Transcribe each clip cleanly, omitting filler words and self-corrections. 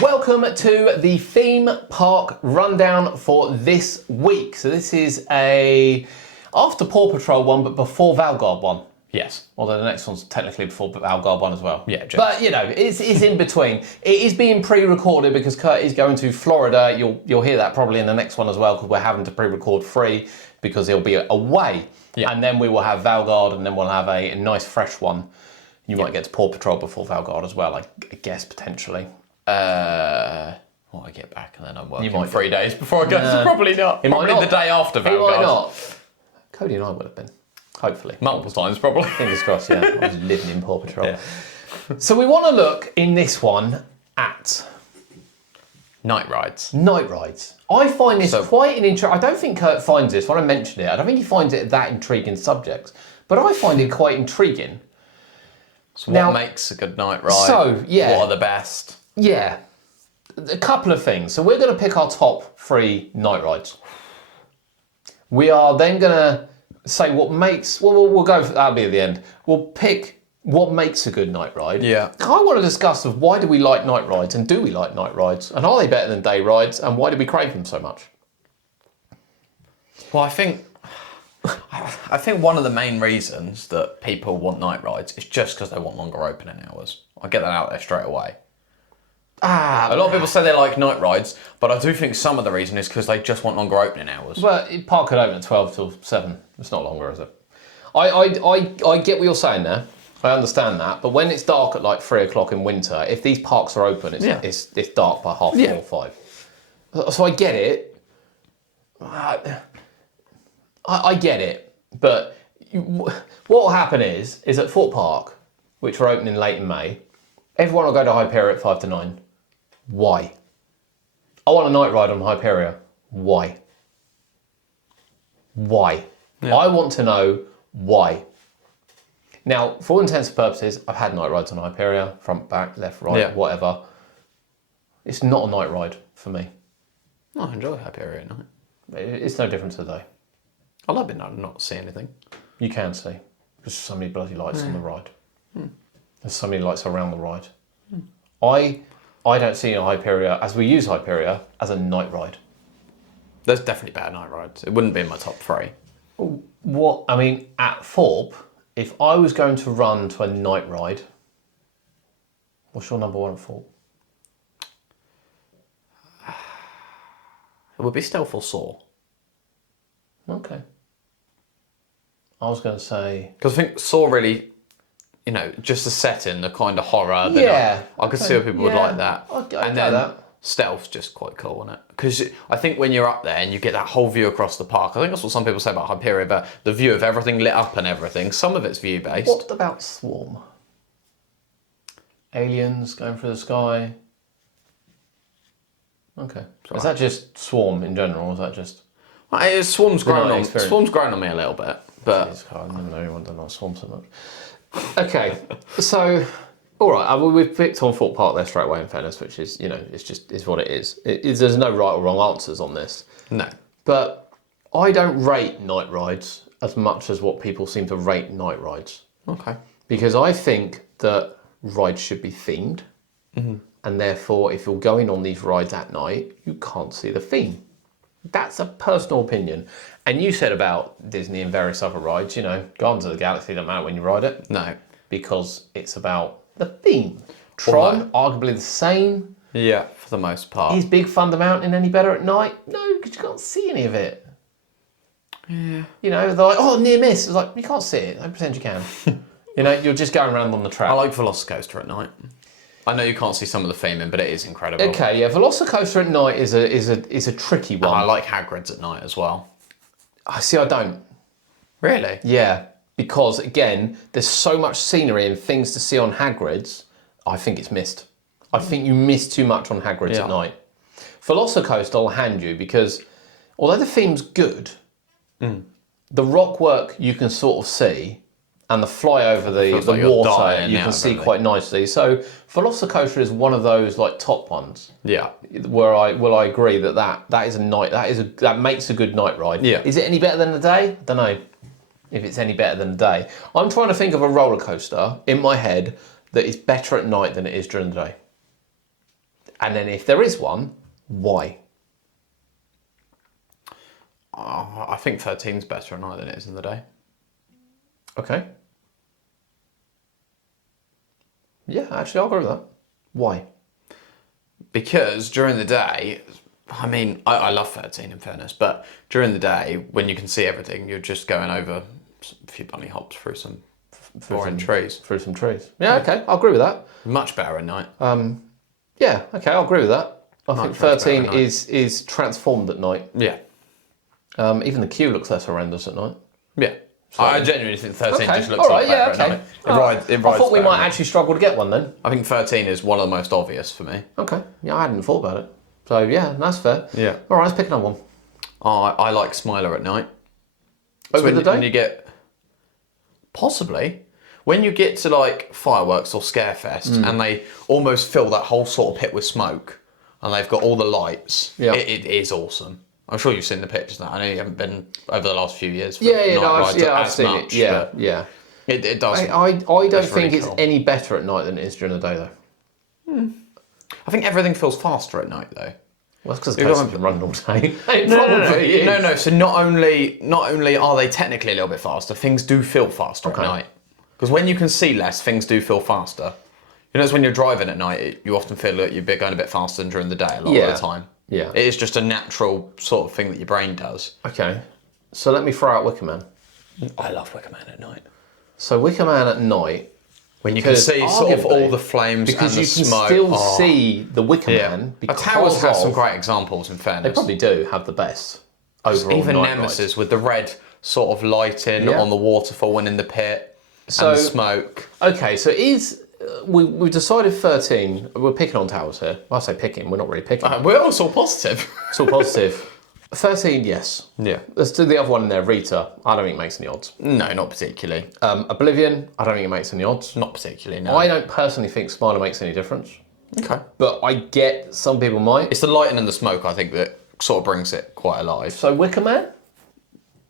Welcome to the theme park rundown for this week. So this is a after Paw Patrol one, but before Valgard one. Yes. Although the next one's technically before Valgard one as well. Yeah, just. But you know, it's in between. It is being pre-recorded because Kurt is going to Florida. You'll hear that probably in the next one as well because we're having to pre-record free because he'll be away. Yeah. And then we will have Valgard, and then we'll have a nice fresh one. You might get to Paw Patrol before Valgard as well, I guess potentially. Well, I get back and then I'm working You might 3 days before I go. So probably not. It might Probably not. the day after It might Valgard. not. Cody and I would have been, hopefully. Multiple times, probably. Fingers crossed, yeah. I was living in Paw Patrol. Yeah. So we want to look in this one at Night rides. night rides. I find this quite an interesting. I don't think Kurt finds this when I mention it. I don't think he finds it that intriguing subject, but I find it quite intriguing. So Now- what makes a good night ride? So, yeah. What are the best? Yeah, a couple of things. So we're going to pick our top 3 night rides. We are then going to say what makes. Well, we'll go. That'll be at the end. We'll pick what makes a good night ride. Yeah. I want to discuss of why do we like night rides and do we like night rides and are they better than day rides and why do we crave them so much? Well, I think one of the main reasons that people want night rides is just because they want longer opening hours. I get that out there straight away. A lot of people say they like night rides, but I do think some of the reason is because they just want longer opening hours. Well, park could open at 12 till 7. It's not longer, is it? I get what you're saying there. I understand that. But when it's dark at like 3 o'clock in winter, if these parks are open, it's dark by half 4 or 5. So I get it. I get it. But what will happen is at Fort Park, which we're opening late in May, everyone will go to Hyperia at 5 to 9. Why? I want a night ride on Hyperia. Why? Why? Yeah. I want to know why. Now, for all intents and purposes, I've had night rides on Hyperia, front, back, left, right, whatever. It's not a night ride for me. I enjoy Hyperia at night. It's no different today. I love it now to not see anything. You can see. There's so many bloody lights on the ride. There's so many lights around the ride. I don't see Hyperia, as we use Hyperia, as a night ride. There's definitely better night rides. It wouldn't be in my top 3. What, I mean, at Thorpe, if I was going to run to a night ride, what's your number 1 at Thorpe? It would be Stealth or Saw. Okay. I was going to say... Because I think Saw really, you know, just the setting, the kind of horror. Yeah. I could see how people would like that. I'd and go then that. Stealth's just quite cool, isn't it? Because I think when you're up there and you get that whole view across the park, I think that's what some people say about Hyperia, about the view of everything lit up and everything. Some of it's view-based. What about Swarm? Aliens going through the sky? Okay. Is that just Swarm in general, or is that just... Swarm's grown night on. experience. Swarm's grown on me a little bit, but I never know anyone done like Swarm so much. Okay, so... All right, we've picked on Fort Park there straight away, in fairness, which is, you know, it's what it is. There's no right or wrong answers on this. no. But I don't rate night rides as much as what people seem to rate night rides. Okay. Because I think that rides should be themed. And therefore, if you're going on these rides at night, you can't see the theme. That's a personal opinion. And you said about Disney and various other rides, you know, Guardians of the Galaxy don't matter when you ride it. No. Because it's about the theme. Tron, arguably the same. Yeah, for the most part. Is Big Thunder Mountain any better at night? No, because you can't see any of it. Yeah. You know, they're like, oh, near miss. It's like, you can't see it. Don't pretend you can. You know, you're just going around on the track. I like Velocicoaster at night. I know you can't see some of the theming, but it is incredible. Okay, yeah, Velocicoaster at night is a tricky one. I like Hagrid's at night as well. I see. I don't. Really? Yeah, because again, there's so much scenery and things to see on Hagrid's. I think it's missed. I think you miss too much on Hagrid's at night. Velocicoaster, I'll hand you because although the theme's good, the rock work you can sort of see. And the fly over the like you're water dying you now, can see really. quite nicely. So Velocicoaster is one of those like top ones. Yeah. Where I agree that is a night that makes a good night ride. Yeah. Is it any better than the day? I don't know if it's any better than the day. I'm trying to think of a roller coaster in my head that is better at night than it is during the day. And then if there is one, why? I think 13's better at night than it is in the day. Okay. Yeah, actually, I'll agree with that. Why? Because during the day, I mean, I love 13 in fairness, but during the day, when you can see everything, you're just going over a few bunny hops through some boring trees. Through some trees. Yeah, okay, I'll agree with that. Much better at night. Yeah, okay, I'll agree with that. I think Much better at 13 night. is transformed at night. Yeah. Even the queue looks less horrendous at night. Yeah. I genuinely think 13 Okay, just looks alright, like better yeah, at okay. night. It rides I thought we better might at night. actually struggle to get one then. I think 13 is one of the most obvious for me. Okay, yeah, I hadn't thought about it. So yeah, that's fair. Yeah. All right, let's pick another one. I like Smiler at night. Over when, the day? when you get possibly when you get to like fireworks or Scarefest and they almost fill that whole sort of pit with smoke and they've got all the lights. Yeah. It is awesome. I'm sure you've seen the pictures now. I know you haven't been over the last few years. For Yeah, night no, rides I've as seen much, it. Yeah, but yeah. It does. I don't That's think really it's cool. any better at night than it is during the day though. I think everything feels faster at night though. Well, that's because the You've coast got- has been running all day. It No, probably is. no. So not only are they technically a little bit faster, things do feel faster Okay. at night. Because when you can see less, things do feel faster. You know, it's when you're driving at night, you often feel that you're going a bit faster than during the day a lot Yeah. of the time. Yeah. It is just a natural sort of thing that your brain does. Okay, so let me throw out Wicker Man. I love Wicker Man at night. So Wicker Man at night, When you can because see sort of arguably- all the flames because and you the can smoke. still Oh, see the Wicker yeah. Man. The Because Towers has some of- great examples, in fairness. They probably do have the best overall Even night Nemesis rides. with the red sort of lighting Yeah. on the waterfall and in the pit So- and the smoke. Okay, so we decided 13. We're picking on Towers here. Well, I say picking. We're not really picking. We're also positive. It's all positive. 13, yes. Yeah. Let's do the other one in there. Rita. I don't think it makes any odds. No, not particularly. Oblivion. I don't think it makes any odds. Not particularly, no. I don't personally think Smiler makes any difference, Okay. but I get some people might. It's the lighting and the smoke, I think, that sort of brings it quite alive. So Wicker Man.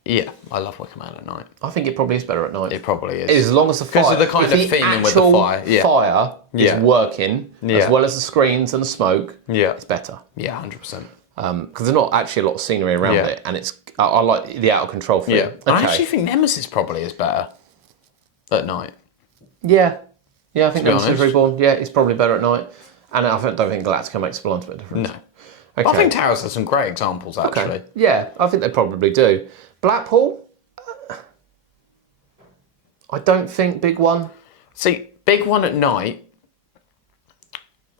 Yeah, I love Wicker Man at night. I think it probably is better at night. It probably is. As long as the fire, Because of the kind if of the theming with the actual fire, yeah. fire Yeah. is working, Yeah. as well as the screens and the smoke, Yeah. it's better. Yeah, 100%. Because there's not actually a lot of scenery around Yeah. it, and I like the out of control feel. Yeah. I Okay. actually think Nemesis probably is better at night. Yeah, I think be Nemesis honest. Reborn. Yeah, it's probably better at night, and I don't think Galactica makes a blind bit of difference. No. Okay. I think Towers has some great examples, actually. Okay. Yeah, I think they probably do. Blackpool. I don't think big one. See, big one at night,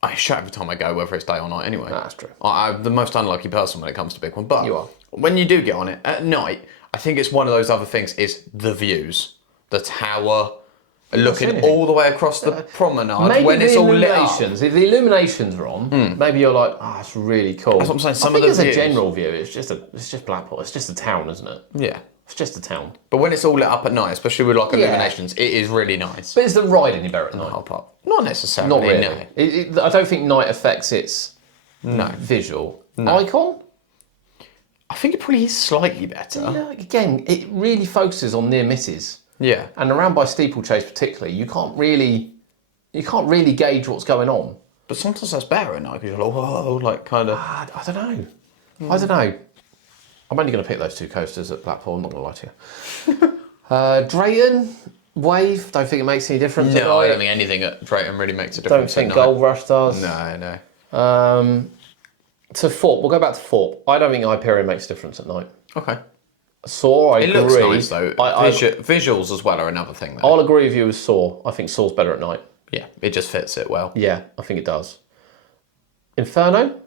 I shout every time I go, whether it's day or night anyway. That's true. I'm the most unlucky person when it comes to big one. But You are. when you do get on it at night, I think it's one of those other things is the views. The tower, looking anything. all the way across the promenade Maybe when the it's all lit up. illuminations. If the illuminations are on, maybe you're like, oh, it's really cool. That's what I'm saying, some I of think the as views- a general view, it's just Blackpool. It's just a town, isn't it? Yeah. It's just a town. But when it's all lit up at night, especially with like Yeah. illuminations, it is really nice. But is the ride any better at night? Whole part. Not necessarily, Not really. no. I don't think night affects its No. visual. Icon? I think it probably is slightly better. Yeah, again, it really focuses on near misses. Yeah. And around by Steeplechase particularly, you can't really gauge what's going on. But sometimes that's better at night because you're like, whoa, like kind of. I don't know. I don't know. I'm only going to pick those two coasters at Blackpool, I'm not going to lie to you. Drayton, Wave, don't think it makes any difference. at No, I night. don't think anything at Drayton really makes a Don't difference. think at night. Gold Rush does. No. To Thorpe, we'll go back to Thorpe. I don't think Hyperion makes a difference at night. Okay. Saw, I It agree. looks nice though. I, Visuals as well are another thing though. I'll agree with you with Saw. I think Saw's better at night. Yeah, it just fits it well. Yeah, I think it does. Inferno?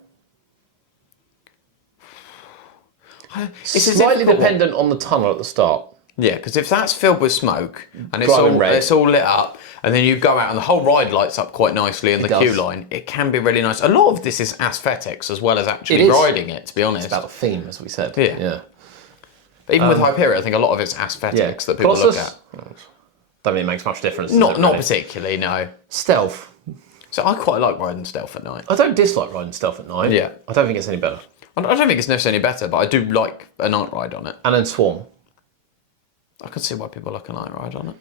It's a Slightly difficult one. dependent on the tunnel at the start. Yeah, because if that's filled with smoke and Glowing red. it's all lit up, and then you go out and the whole ride lights up quite nicely in the does. queue line, it can be really nice. A lot of this is aesthetics as well as actually It is. riding it, to be honest. It's about the theme, as we said. Yeah. But even with Hyperion, I think a lot of it's aesthetics that people Colossus? look at. Don't think it makes much difference. does Not it, really? particularly, no. Stealth. So I quite like riding stealth at night. I don't dislike riding stealth at night. Yeah. I don't think it's any better. I don't think it's necessarily better, but I do like a night ride on it. And then Swarm. I could see why people like a night ride on it.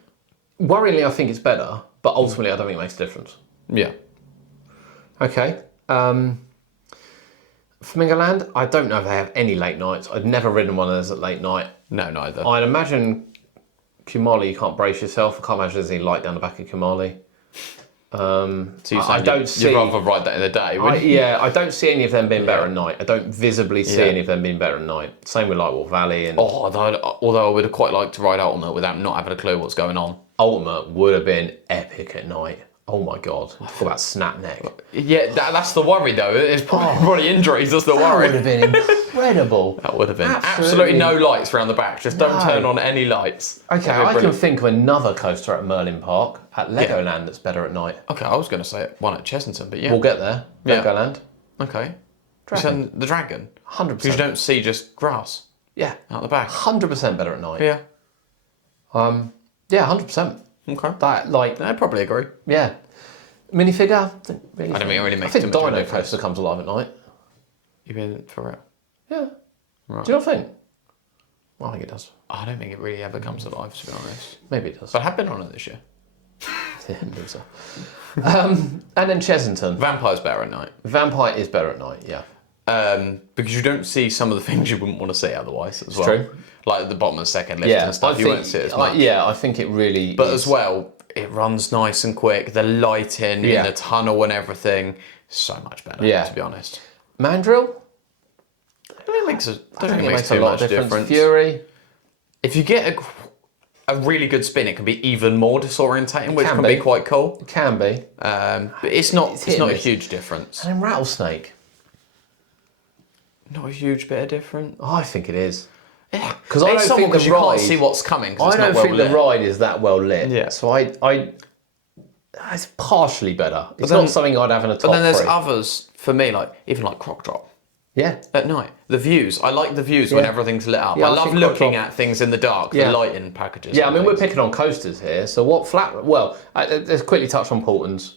Worryingly, I think it's better, but ultimately, I don't think it makes a difference. Yeah. Okay. Flamingo Land, I don't know if they have any late nights. I've never ridden one of those at late night. No, neither. I'd imagine Kumali, you can't brace yourself. I can't imagine there's any light down the back of Kumali. So you're I don't see. You'd rather ride that in the day, wouldn't you? Yeah, I don't see any of them being better at night. I don't visibly see any of them being better at night. Same with Lightwall Valley and Although I would have quite liked to ride Ultimate without not having a clue what's going on. Ultimate would have been epic at night. Oh my god! Talk about snap neck. Yeah, that's the worry though. It's probably injuries. That's the worry. That would have been incredible. That would have been absolutely no lights around the back. Just don't turn on any lights. Okay, I can think of another coaster at Merlin Park at Legoland that's better at night. Okay, I was going to say one at Chessington, but yeah. We'll get there. Yeah. Legoland. Okay. Dragon. The Dragon? 100%. Because you don't see just grass Yeah. out the back. 100% better at night. Yeah. Yeah, 100%. Okay. That, like, I probably agree. yeah. Minifigure? I don't think it really makes I too think much of a Dino difference. Coaster comes alive at night. You mean for it? Yeah. Right. Do you not think? I think it does. I don't think it really ever comes alive, to be honest. Maybe it does. But I have been on it this year. Yeah, loser. And then Chessington. Vampire's better at night. Vampire is better at night, yeah. Because you don't see some of the things you wouldn't want to see otherwise as well. True. Like at the bottom of the second lift and stuff, you won't see it as much. Yeah, I think it really But is. as well, it runs nice and quick. The lighting in the tunnel and everything, so much better, to be honest. Mandrill? I don't think it makes a too lot much of difference. difference. Fury? If you get a really good spin, it can be even more disorientating, which can can be. be quite cool. It can be. But it's not hit and a miss. huge difference. And then Rattlesnake? Not a huge bit of difference. Oh, I think it is. Yeah, Because I don't think the you ride... can't see what's coming. 'Cause I it's don't not well think lit. the ride is that well lit. Yeah. So it's partially better. It's then- not something I'd have in a top But then there's three. others for me, like even like Croc Drop Yeah. at night. The views, I like the views when Yeah. everything's lit up. Yeah, I I love think Croc looking Drop- at things in the dark. Yeah. The lighting packages. Yeah, I and mean, we're things. picking on coasters here. So what flat... Well, let's quickly touch on Portons.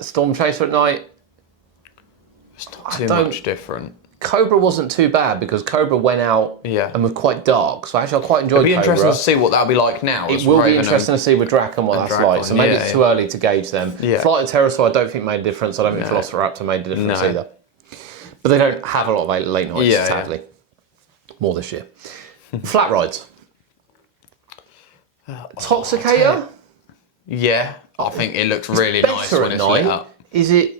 Storm Chaser at night. It's not too don't- much different. Cobra wasn't too bad because Cobra went out and was quite dark. So actually, I quite enjoyed It'd be Cobra. interesting to see what that'll be like now. It will be interesting to see with Draken what that's like. So maybe it's too early to gauge them. Yeah. Flight of Terror, I don't think made a difference. I don't think Velociraptor made a difference either. But they don't have a lot of late nights, sadly. More this year. Flat rides. Toxicator? Yeah, I think it looks really nice Better when at it's lit night. up. Is it...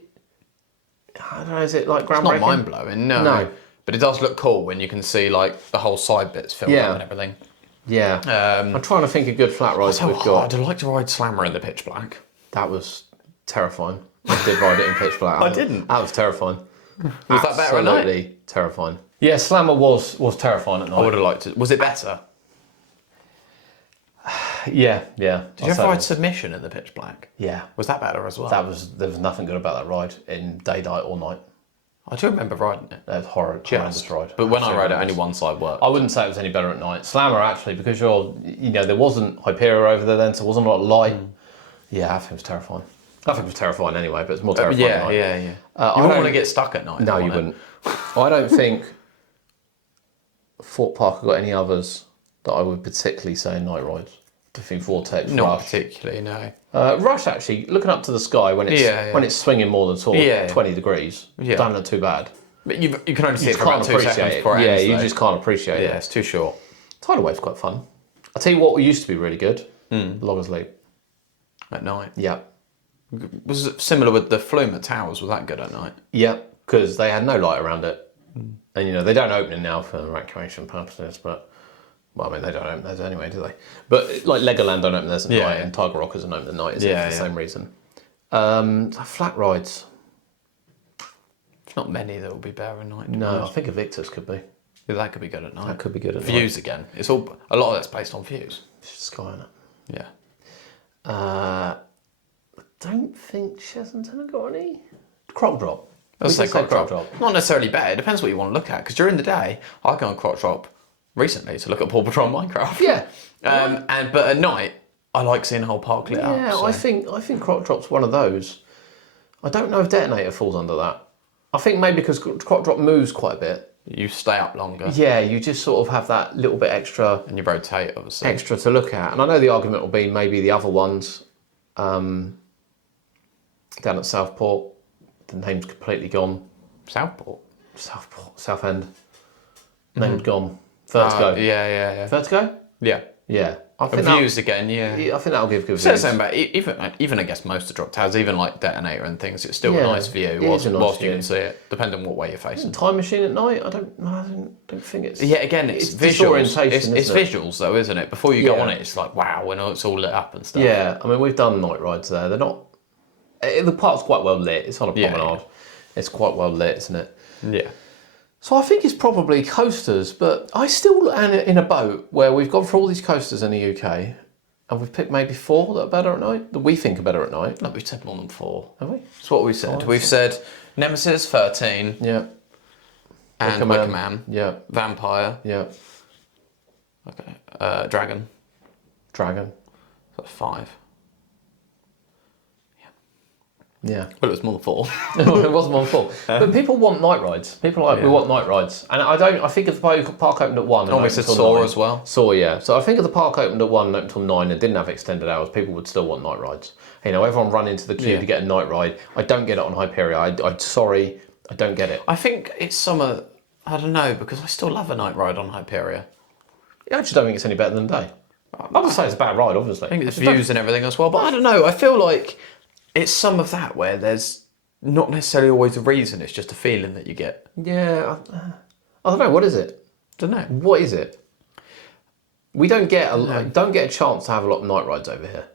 I don't know, is it like It's groundbreaking? not mind blowing, no. No. But it does look cool when you can see like the whole side bits filled up and everything. Yeah. I'm trying to think of good flat rides we've got. I'd like to ride Slammer in the pitch black. That was terrifying. I did ride it in pitch black. I didn't. That was terrifying. Was that better at night? Absolutely terrifying. Yeah, Slammer was terrifying at night. I would have liked it. Was it better? Yeah. Did you ever ride Submission in the pitch black? Yeah. Was that better as well? There was nothing good about that ride in daylight or night. I do remember riding it. It was horrendous ride. But when I rode it, Absolutely only one side worked. I wouldn't say it was any better at night. Slammer actually, because there wasn't Hyperion over there then, so there wasn't a lot of light. Yeah, I think it was terrifying. I think it was terrifying anyway, but it's more terrifying at night. Yeah. You I wouldn't don't- want to get stuck at night. No, you wouldn't. I don't think Fort Parker got any others that I would particularly say night rides. I think Vortex, Not Rush. particularly, no. Rush actually, looking up to the sky when it's swinging more than sort of 20 degrees, don't look too bad. But you can only see it You for about can't 2 appreciate seconds it. before it Yeah, ends, you though. just can't appreciate Yeah, it. it's too short. Tidal Wave's quite fun. I'll tell you what used to be really good. Loggers Leap. At night. Yeah. Was it similar with the Flume at Towers? Was that good at night? Yeah, because they had no light around it. And, they don't open it now for evacuation purposes, but... Well, I mean, they don't open those anyway, do they? But, like, Legoland don't open theirs at night, and Tiger Rock doesn't open at night, is it, for the same reason? Flat rides. There's not many that will be better at night. No, I think Evictus could be. Yeah, that could be good at night. That could be good at Views again. It's all a lot of that's based on views. It's just Sky, isn't it? Yeah. I don't think Chessington have got any. Croc Drop. Let's We say can Croc Drop. Not necessarily better. It depends what you want to look at. Because during the day, I go on Croc Drop recently to look at Paw Patrol Minecraft. Yeah. But at night, I like seeing the whole park lit up. Yeah, so- I think Croc Drop's one of those. I don't know if Detonator falls under that. I think maybe because Croc Drop moves quite a bit. You stay up longer Yeah, you just sort of have that little bit extra and you rotate, obviously. to look at. And I know the argument will be maybe the other ones down at Southport The name's completely gone. Southport. Southend. Name's gone. Vertigo. Yeah. Vertigo? Yeah. Yeah. I And think views again, yeah. I think that'll give good So views. saying about even I guess most of drop towers, even like Detonator and things, it's still Yeah, a nice view it whilst, is a nice whilst you view. can see it, depending on what way you're facing. Time Machine at night? I don't think it's... Yeah, again, it's visuals. disorientation, It's isn't it? visuals though, isn't it? Before you go Yeah. on it, it's like wow, when it's all lit up and stuff. Yeah, I mean, we've done night rides there. They're not... The park's quite well lit. It's on a Yeah, promenade. It's quite well lit, isn't it? Yeah. So I think it's probably coasters, but I still am in a boat where we've gone for all these coasters in the UK and we've picked maybe 4 that are better at night, that we think are better at night. No, we've said more than 4. Have we? That's what we said. We've said Nemesis 13 Yeah. and Wicker Man. Yeah. Vampire. Yeah. Okay. Dragon. Dragon. That's 5. Yeah. Well, it was more than 4. It wasn't on 4. But people want night rides. People are like, we want night rides. And I think if the park opened at 1... Oh, we said Saw as well. Saw, yeah. So I think if the park opened at 1 and opened until 9 and didn't have extended hours, people would still want night rides. You know, everyone run into the queue to get a night ride. I don't get it on Hyperia. I'm sorry, I don't get it. I think it's summer. I don't know, because I still love a night ride on Hyperia. I just don't think it's any better than a day. I would say it's a bad ride, obviously. I think there's views and everything as well, but I don't know. I feel like it's some of that where there's not necessarily always a reason. It's just a feeling that you get. Yeah, I don't know. What is it? Don't know. What is it? We don't get a chance to have a lot of night rides over here.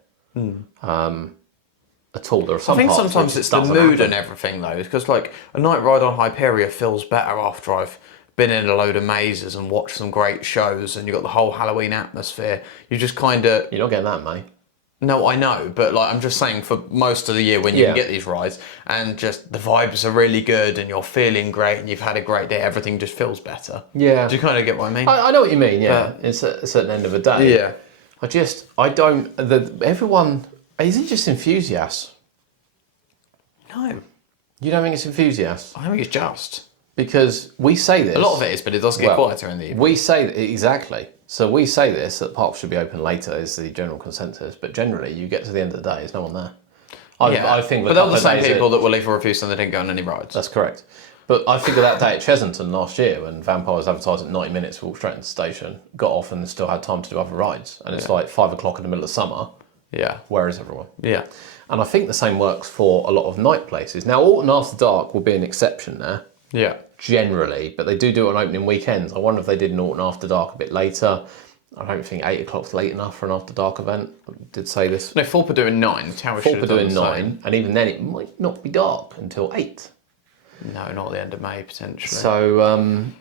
At all. There are some I think parts sometimes which it's the doesn't mood happen. and everything though, because like a night ride on Hyperia feels better after I've been in a load of mazes and watched some great shows, and you've got the whole Halloween atmosphere. You just kind of... You're not getting that, mate. No, I know, but like I'm just saying for most of the year when you can get these rides and just the vibes are really good and you're feeling great and you've had a great day, everything just feels better. Yeah. Do you kind of get what I mean? I know what you mean, yeah. It's at a certain end of the day. Yeah. Everyone, is it just enthusiasts? No, You don't think it's enthusiasts? I think it's just. Because we say this. A lot of it is, but it does get quieter in the evening. We say exactly. So we say this, that parks should be open later is the general consensus, but generally you get to the end of the day, there's no one there. I think but they're the same people that will leave a review saying they didn't go on any rides. That's correct. But I think of that day at Chesington last year when Vampire was advertised at 90 minutes, walked straight into the station, got off and still had time to do other rides. And it's like 5 o'clock in the middle of summer. Yeah. Where is everyone? Yeah. And I think the same works for a lot of night places. Now, Alton After Dark will be an exception there. Yeah. Generally, but they do it on opening weekends. I wonder if they did an Alton After Dark a bit later. I don't think 8 o'clock's late enough for an After Dark event. I did say this. No, Thorpe are doing 9. Tower Thorpe are doing 9, and even then it might not be dark until 8. No, not at the end of May, potentially. So, I'm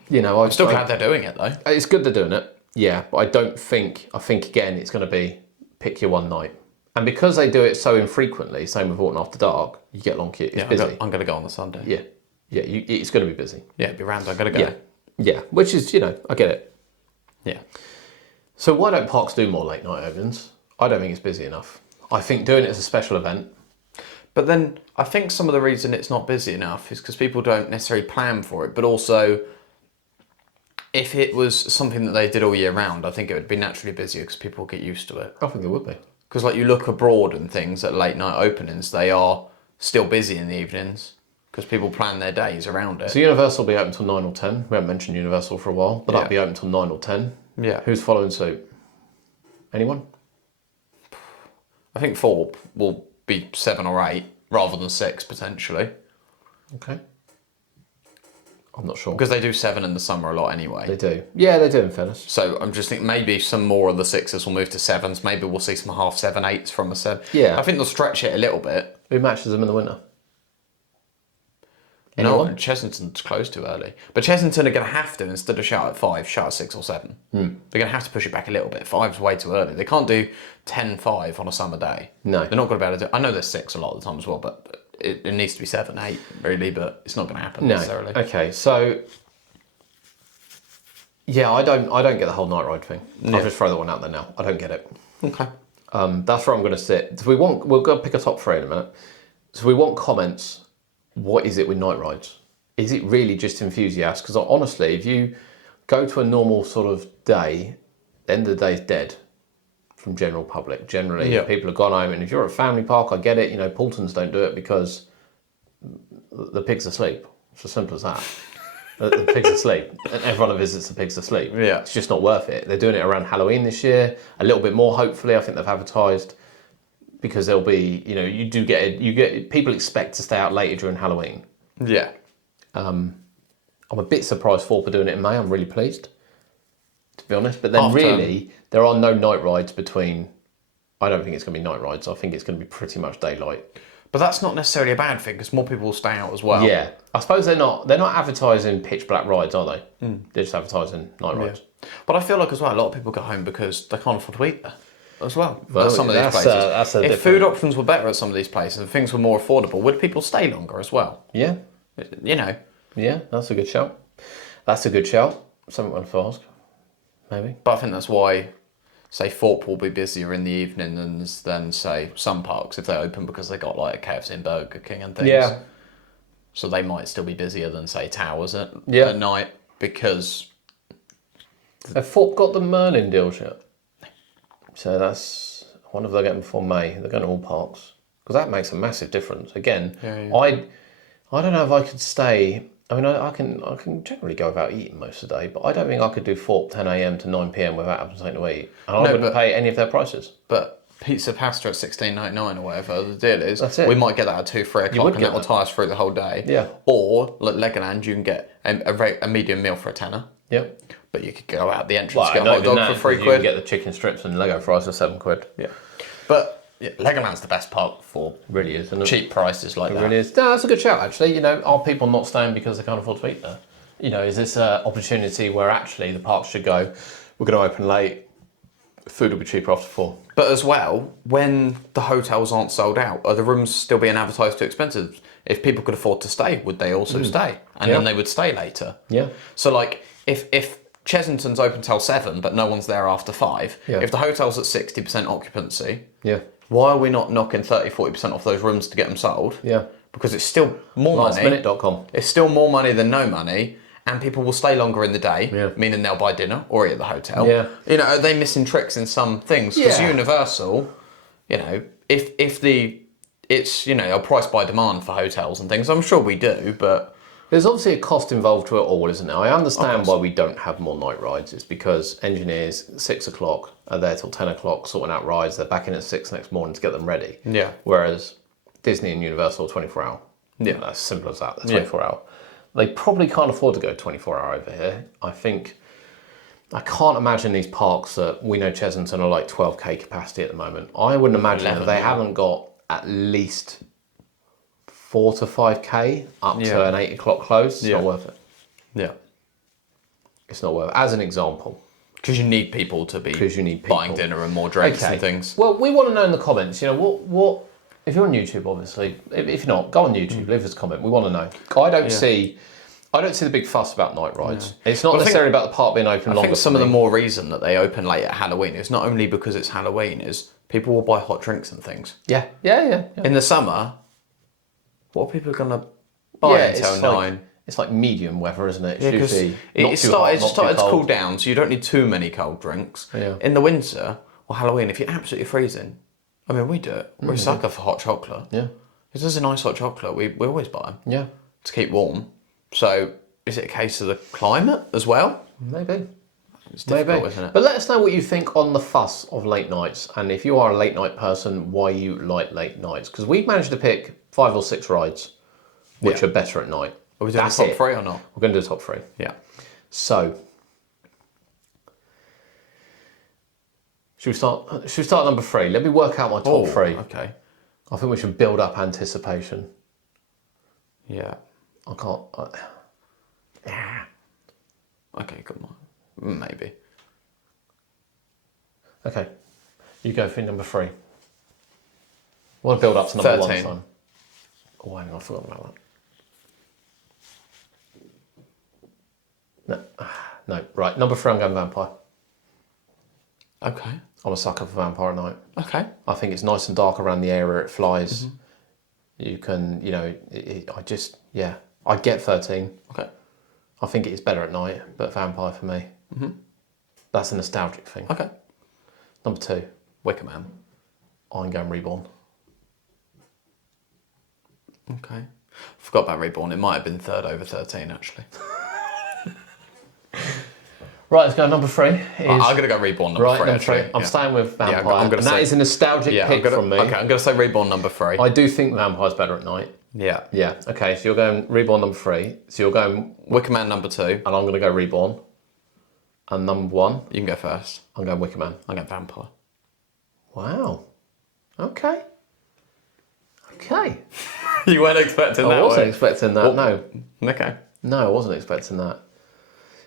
still glad they're doing it, though. It's good they're doing it, yeah, but I think again, it's going to be pick your one night. And because they do it so infrequently, same with Alton After Dark, you get long queue. It's busy. I'm going to go on the Sunday. Yeah, it's going to be busy. Yeah, it'll be round. I'm going to go. Yeah, which is, I get it. Yeah. So why don't parks do more late night openings? I don't think it's busy enough. I think doing it as a special event. But then I think some of the reason it's not busy enough is because people don't necessarily plan for it, but also if it was something that they did all year round, I think it would be naturally busier because people get used to it. I think it would be. Because like you look abroad and things at late night openings, they are still busy in the evenings because people plan their days around it. So Universal will be open till 9 or 10. We haven't mentioned Universal for a while, but that'll be open till 9 or 10. Yeah. Who's following suit? Anyone? I think Thorpe will be 7 or 8 rather than 6 potentially. Okay. I'm not sure. Because they do 7 in the summer a lot anyway. They do. Yeah, they do in fairness. So I'm just thinking maybe some more of the 6s will move to 7s. Maybe we'll see some 7.5, 8s from a 7. Yeah. I think they'll stretch it a little bit. Who matches them in the winter? No, Anyone? Chesington's close too early. But Chesington are going to have to, instead of shout at 5, shout at 6 or 7. They're going to have to push it back a little bit. 5's way too early. They can't do 10-5 on a summer day. No. They're not going to be able to do. I know there's 6 a lot of the time as well, but it needs to be 7, 8 really, but it's not going to happen necessarily. Okay, so yeah, I don't get the whole night ride thing. I'll just throw that one out there now. I don't get it. Okay. That's where I'm going to sit. So we'll go pick a top 3 in a minute. So we want comments. What is it with night rides? Is it really just enthusiasts? Because honestly, if you go to a normal sort of day, the end of the day is dead from general public. Generally, people have gone home. And if you're at a family park, I get it. Paultons don't do it because the pigs asleep. It's as simple as that. The pigs asleep, and everyone that visits the pigs asleep. Yeah. It's just not worth it. They're doing it around Halloween this year, a little bit more. Hopefully, I think they've advertised because there'll be, you get people expect to stay out later during Halloween. Yeah. I'm a bit surprised Thorpe are doing it in May. I'm really pleased, to be honest. But then After- really, there are no night rides between. I don't think it's going to be night rides. I think it's going to be pretty much daylight. But that's not necessarily a bad thing because more people will stay out as well. Yeah, I suppose they're not advertising pitch black rides, are they? They're just advertising night rides. But I feel like as well, a lot of people go home because they can't afford to eat there as well. At some of these places. That's if food options were better at some of these places and things were more affordable, would people stay longer as well? Yeah, yeah, that's a good shout. That's a good shout. Something I want to ask, maybe. But I think that's why, say, Thorpe will be busier in the evening than say some parks if they open because they got like a KFC and Burger King and things. Yeah. So they might still be busier than say Towers at night because. Have Thorpe got the Merlin deals yet? So that's. I wonder if they're getting before May. They're going to all parks because that makes a massive difference. Again, I don't know if I could stay. I mean, I can generally go without eating most of the day, but I don't think I could do Thorpe 10 a.m. to 9 p.m. without having something to eat. And I wouldn't pay any of their prices. But pizza pasta at $16.99 or whatever the deal is, that's it. We might get that at 2-3 o'clock and that will tie us through the whole day. Yeah. Or, like Legoland, you can get a medium meal for £10. Yep. But you could go out the entrance, get a hot dog for £3. You can get the chicken strips and Lego fries for £7. Yeah. But Legoland's the best park for really is, isn't it? cheap prices like that. It really is. No, that's a good shout, actually. Are people not staying because they can't afford to eat there? Is this an opportunity where actually the parks should go, we're going to open late, food will be cheaper after 4? But as well, when the hotels aren't sold out, are the rooms still being advertised too expensive? If people could afford to stay, would they also stay? And then they would stay later. Yeah. So like, if Chesington's open till 7, but no one's there after 5, if the hotel's at 60% occupancy, why are we not knocking 30-40% off those rooms to get them sold? Yeah. Because it's still more money. Lastminute.com. It's still more money than no money, and people will stay longer in the day, meaning they'll buy dinner or eat at the hotel. Yeah. Are they missing tricks in some things? Because Universal, if it's they'll price by demand for hotels and things. I'm sure we do, but there's obviously a cost involved to it all, isn't there? I understand why we don't have more night rides. It's because engineers, 6 o'clock, are there till 10 o'clock sorting out rides. They're back in at 6 next morning to get them ready. Yeah. Whereas Disney and Universal 24 hour. Yeah. That's simple as that. They're 24 hour. They probably can't afford to go 24 hour over here. I can't imagine these parks that we know Chesington are like 12k capacity at the moment. I wouldn't imagine that they haven't got at least 4 to 5k up to an 8 o'clock close. It's not worth it. Yeah. It's not worth it. As an example. Because you need people to be buying dinner and more drinks and things. Well, we want to know in the comments, what if you're on YouTube, obviously. If you're not, go on YouTube, leave us a comment. We want to know. I don't see the big fuss about night rides. No. It's not necessarily about the park being open longer. I think some of the more reason that they open late at Halloween is not only because it's Halloween, is people will buy hot drinks and things. Yeah. In the summer, what are people going to buy until 9? It's like medium weather, isn't it? It's started to cool down, so you don't need too many cold drinks. Yeah. In the winter or Halloween, if you're absolutely freezing, I mean, we do it. We're a sucker for hot chocolate. Yeah. If there's a nice hot chocolate, we always buy them. Yeah. To keep warm. So, is it a case of the climate as well? Maybe. It's difficult, isn't it? But let us know what you think on the fuss of late nights, and if you are a late night person, why you like late nights. Because we've managed to pick 5 or 6 rides which are better at night. Are we doing the top 3 or not? We're going to do the top 3. Yeah. So, should we start at number 3? Let me work out my top 3. Okay. I think we should build up anticipation. Yeah. I can't. Okay, come on. Maybe. Okay. You go for number 3. I want to build up to number 1 this time. Oh, hang on, I forgot about that. No. Right, number 3, I'm going vampire. Okay. I'm a sucker for vampire at night. Okay. I think it's nice and dark around the area it flies. You can, I get 13. Okay. I think it is better at night, but vampire for me. That's a nostalgic thing. Okay. Number 2. Wicker Man. I'm going Reborn. Okay. Forgot about Reborn. It might have been 3rd over 13, actually. Right, let's go. Number 3 is... I'm going to go Reborn number 3, number 3. actually. I'm staying with Vampire. I'm gonna and that say- is a nostalgic pick from me. Okay, I'm going to say Reborn number 3. I do think Vampire's better at night. Yeah. Yeah, okay, so you're going Reborn number 3. So you're going... Wicker Man number 2. And I'm going to go Reborn. And number 1, You can go first. I'm going Wicker Man. I'm going Vampire. Wow. Okay. Okay. You weren't expecting that, I wasn't were expecting that, no. you? Okay. No, I wasn't expecting that.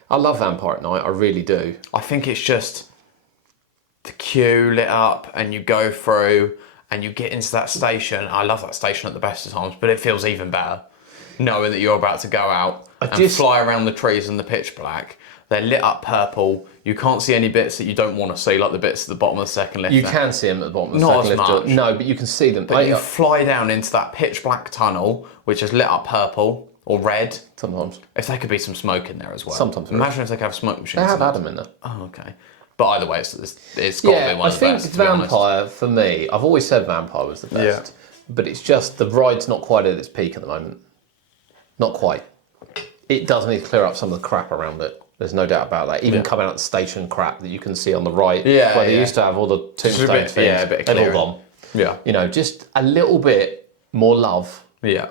I love Vampire at Night, I really do. I think it's just the queue lit up and you go through and you get into that station. I love that station at the best of times, but it feels even better knowing that you're about to go out and fly around the trees in the pitch black. They're lit up purple. You can't see any bits that you don't want to see, like the bits at the bottom of the second lift. You can see them at the bottom of the Not second as lift. much. No, but you can see them. But you fly down into that pitch black tunnel, which is lit up purple or red. Sometimes. If there could be some smoke in there as well. Sometimes. Imagine if they could have smoke machines. They have in had there. them in there. Oh, okay. But either way, it's got to be one I of the best. think to be honest. Vampire, for me, I've always said Vampire was the best. But it's just, the ride's not quite at its peak at the moment. Not quite. It does need to clear up some of the crap around it. There's no doubt about that. Even coming out the station crap that you can see on the right, where they used to have all the tombstone things, a bit they've all clearer. gone. Yeah. You know, just a little bit more love. Yeah.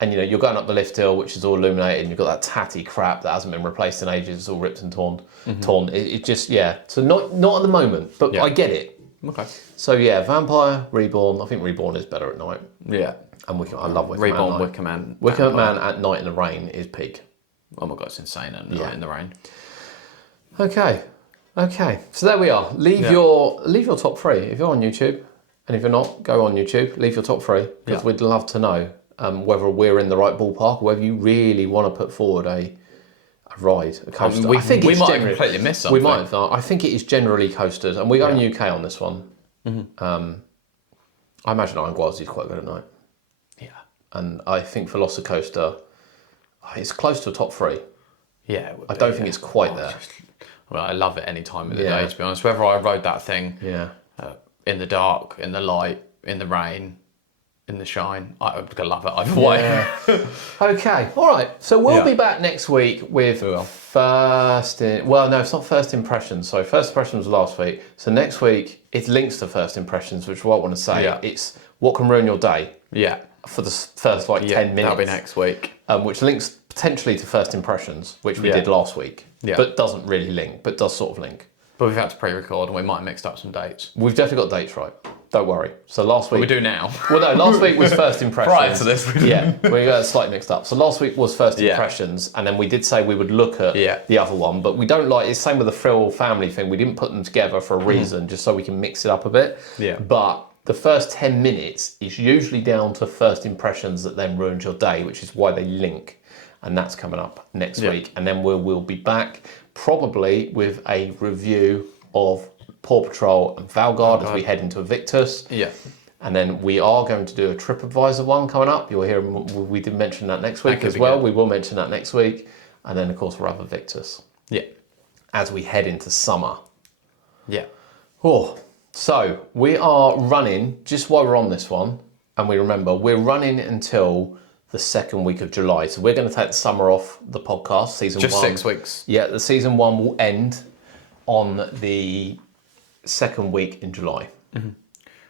And you know, you're going up the lift hill, which is all illuminated, and you've got that tatty crap that hasn't been replaced in ages. It's all ripped and torn. It just, So not at the moment, but I get it. Okay. So yeah, Vampire, Reborn. I think Reborn is better at night. Yeah. And I love Wicker Reborn, Man. Wicker Man. Wicker Vampire. Man at night in the rain is peak. Oh my god, it's insane at night in the rain. Okay. So there we are. Leave your top 3 if you're on YouTube, and if you're not, go on YouTube. Leave your top 3 because we'd love to know whether we're in the right ballpark, or whether you really want to put forward a ride, a coaster. We I think might it's have generally- completely missed something. We might have. I think it is generally coasters, and we're going UK on this one. I imagine Iron Gwazi is quite good at night, Yeah. and I think Velocicoaster, it's close to a top 3. Yeah. It would I be, don't think it's quite there. Well, I love it any time of the Yeah. day, to be honest. Whether I rode that thing in the dark, in the light, in the rain, in the shine, I'm going to love it either way. Okay, all right. So we'll Yeah. be back next week with it's not first impressions. So first impressions was last week. So next week it links to first impressions, which is what I want to say. Yeah. It's what can ruin your day Yeah. for the first 10 minutes. That'll be next week. Which links potentially to first impressions, which we did last week. Yeah. But doesn't really link, but does sort of link. But we've had to pre-record and we might have mixed up some dates. We've definitely got dates right. Don't worry. So last week... We do now. Well, no, last week was first impressions. Prior to this, we didn't. We got slightly mixed up. So last week was first impressions, and then we did say we would look at the other one, but we don't like. It's same with the Frill family thing. We didn't put them together for a reason, just so we can mix it up a bit. Yeah. But the first 10 minutes is usually down to first impressions that then ruins your day, which is why they link, and that's coming up next week. And then we'll be back probably with a review of Paw Patrol and Valgard as we head into Invictus. Yeah. And then we are going to do a TripAdvisor one coming up. You'll hear, we did mention that next week could as be well. good. We will mention that next week. And then, of course, we'll have Invictus Yeah. as we head into summer. Yeah. Oh, so we are running, just while we're on this one, and we remember, we're running until the second week of July. So we're going to take the summer off the podcast, season Just 1. 6 weeks. Yeah, the season 1 will end on the second week in July.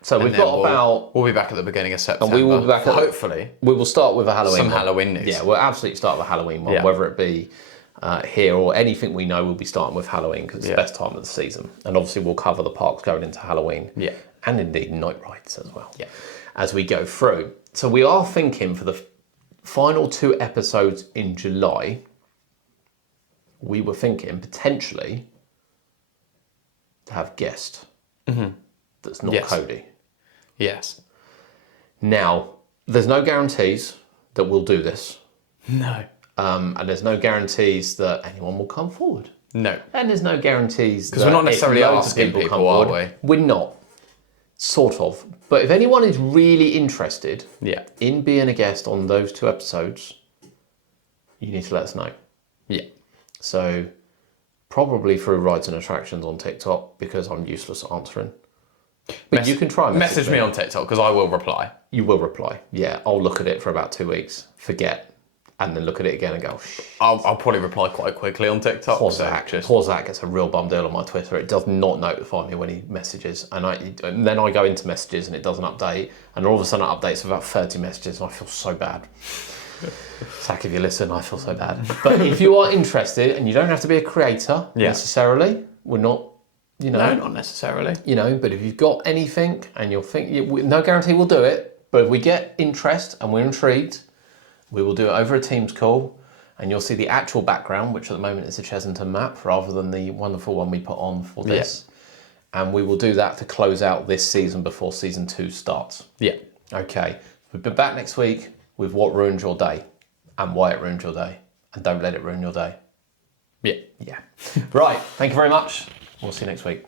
So we've got about... We'll be back at the beginning of September. we will be back at- hopefully. We will start with a Halloween Some one. Halloween news. Yeah, we'll absolutely start with a Halloween one, Yeah. whether it be here or anything we know, we'll be starting with Halloween because it's the best time of the season. And obviously we'll cover the parks going into Halloween. Yeah. And indeed night rides as well. Yeah. As we go through. So we are thinking for the final 2 episodes in July, we were thinking potentially to have guest that's not Yes. Cody. Yes. Now, there's no guarantees that we'll do this. No. And there's no guarantees that anyone will come forward. No. And there's no guarantees that we're not if necessarily loads of asking come people, are forward. We're not. Sort of. But if anyone is really interested Yeah. in being a guest on those 2 episodes, you need to let us know. Yeah. So probably through Rides and Attractions on TikTok, because I'm useless at answering. But you can try and Message me on TikTok because I will reply. You will reply. Yeah, I'll look at it for about 2 weeks, forget, and then look at it again and go, I'll probably reply quite quickly on TikTok. Poor Zach gets a real bum deal on my Twitter. It does not notify me when he messages. And then I go into messages and it doesn't update. And all of a sudden it updates about 30 messages and I feel so bad. Zach, if you listen, I feel so bad. But if you are interested, and you don't have to be a creator necessarily, we're not, No, not necessarily. But if you've got anything and you'll think, no guarantee we'll do it, but if we get interest and we're intrigued, we will do it over a Teams call, and you'll see the actual background, which at the moment is a Chessington map, rather than the wonderful one we put on for this. Yeah. And we will do that to close out this season before season 2 starts. Yeah. Okay. We'll be back next week with what ruined your day and why it ruined your day. And don't let it ruin your day. Yeah. Yeah. Right. Thank you very much. We'll see you next week.